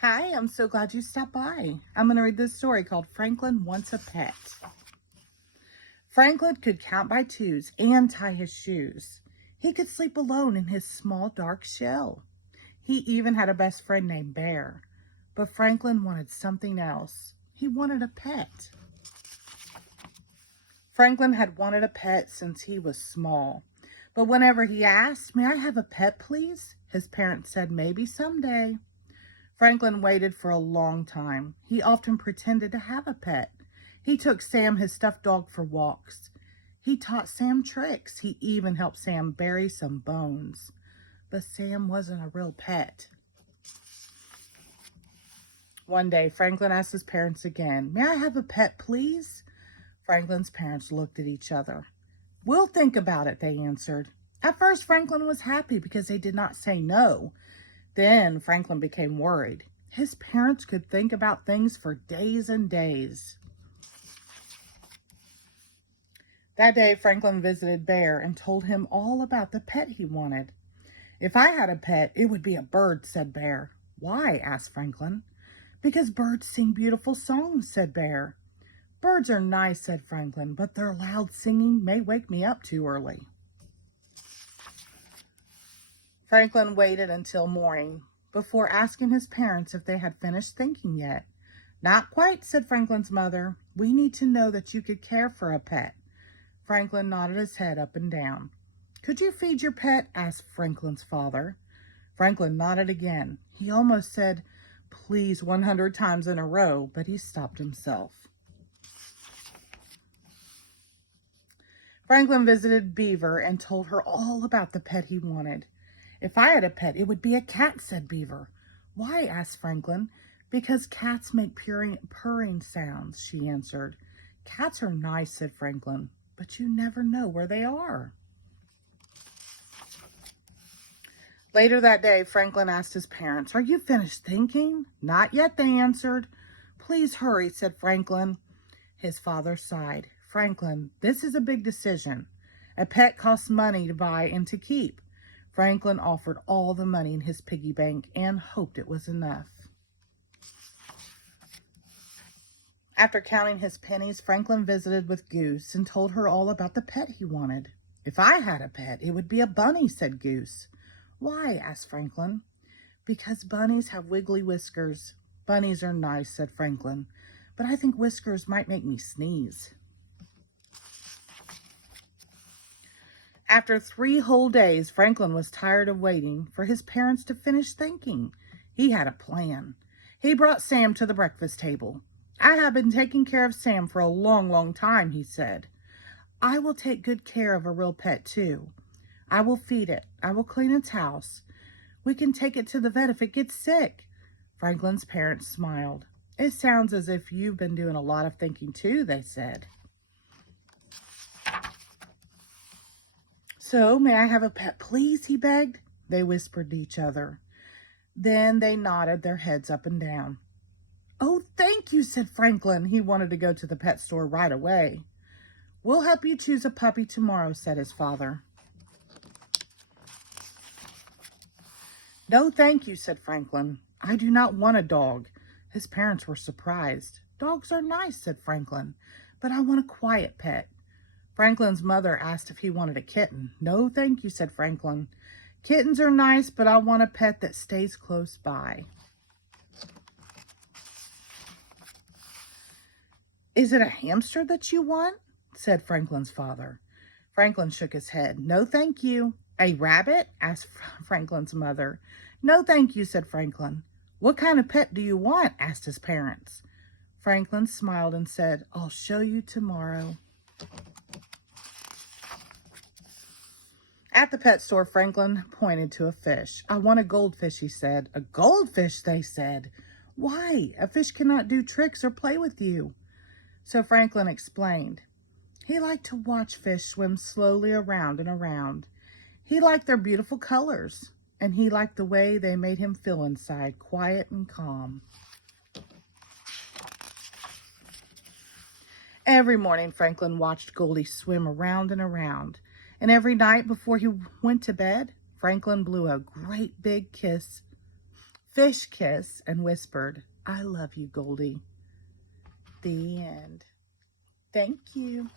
Hi, I'm so glad you stopped by. I'm going to read this story called Franklin Wants a Pet. Franklin could count by twos and tie his shoes. He could sleep alone in his small dark shell. He even had a best friend named Bear. But Franklin wanted something else. He wanted a pet. Franklin had wanted a pet since he was small. But whenever he asked, "May I have a pet, please?" his parents said maybe someday. Franklin waited for a long time. He often pretended to have a pet. He took Sam, his stuffed dog, for walks. He taught Sam tricks. He even helped Sam bury some bones. But Sam wasn't a real pet. One day, Franklin asked his parents again, "May I have a pet, please?" Franklin's parents looked at each other. "We'll think about it," they answered. At first, Franklin was happy because they did not say no. Then Franklin became worried. His parents could think about things for days and days. That day, Franklin visited Bear and told him all about the pet he wanted. "If I had a pet, it would be a bird," said Bear. "Why?" asked Franklin. "Because birds sing beautiful songs," said Bear. "Birds are nice," said Franklin, "but their loud singing may wake me up too early." Franklin waited until morning before asking his parents if they had finished thinking yet. "Not quite," said Franklin's mother. "We need to know that you could care for a pet." Franklin nodded his head up and down. "Could you feed your pet?" asked Franklin's father. Franklin nodded again. He almost said "please" 100 times in a row, but he stopped himself. Franklin visited Beaver and told her all about the pet he wanted. "If I had a pet, it would be a cat," said Beaver. "Why?" asked Franklin. "Because cats make purring sounds," she answered. "Cats are nice," said Franklin, "but you never know where they are." Later that day, Franklin asked his parents, "Are you finished thinking?" "Not yet," they answered. "Please hurry," said Franklin. His father sighed. "Franklin, this is a big decision. A pet costs money to buy and to keep." Franklin offered all the money in his piggy bank and hoped it was enough. After counting his pennies, Franklin visited with Goose and told her all about the pet he wanted. "If I had a pet, it would be a bunny," said Goose. "Why?" asked Franklin. "Because bunnies have wiggly whiskers." "Bunnies are nice," said Franklin, "but I think whiskers might make me sneeze." After 3 whole days, Franklin was tired of waiting for his parents to finish thinking. He had a plan. He brought Sam to the breakfast table. "I have been taking care of Sam for a long, long time," he said. "I will take good care of a real pet too. I will feed it. I will clean its house. We can take it to the vet if it gets sick." Franklin's parents smiled. "It sounds as if you've been doing a lot of thinking too," they said. "So, may I have a pet, please?" he begged. They whispered to each other. Then they nodded their heads up and down. "Oh, thank you," said Franklin. He wanted to go to the pet store right away. "We'll help you choose a puppy tomorrow," said his father. "No, thank you," said Franklin. "I do not want a dog." His parents were surprised. "Dogs are nice," said Franklin, "but I want a quiet pet." Franklin's mother asked if he wanted a kitten. "No, thank you," said Franklin. "Kittens are nice, but I want a pet that stays close by." "Is it a hamster that you want?" said Franklin's father. Franklin shook his head. "No, thank you." "A rabbit?" asked Franklin's mother. "No, thank you," said Franklin. "What kind of pet do you want?" asked his parents. Franklin smiled and said, "I'll show you tomorrow." At the pet store, Franklin pointed to a fish. "I want a goldfish," he said. "A goldfish?" they said. "Why? A fish cannot do tricks or play with you." So Franklin explained. He liked to watch fish swim slowly around and around. He liked their beautiful colors, and he liked the way they made him feel inside, quiet and calm. Every morning, Franklin watched Goldie swim around and around. And every night before he went to bed, Franklin blew a great big kiss Fish kissed and whispered, "I love you, Goldie." The end. Thank you.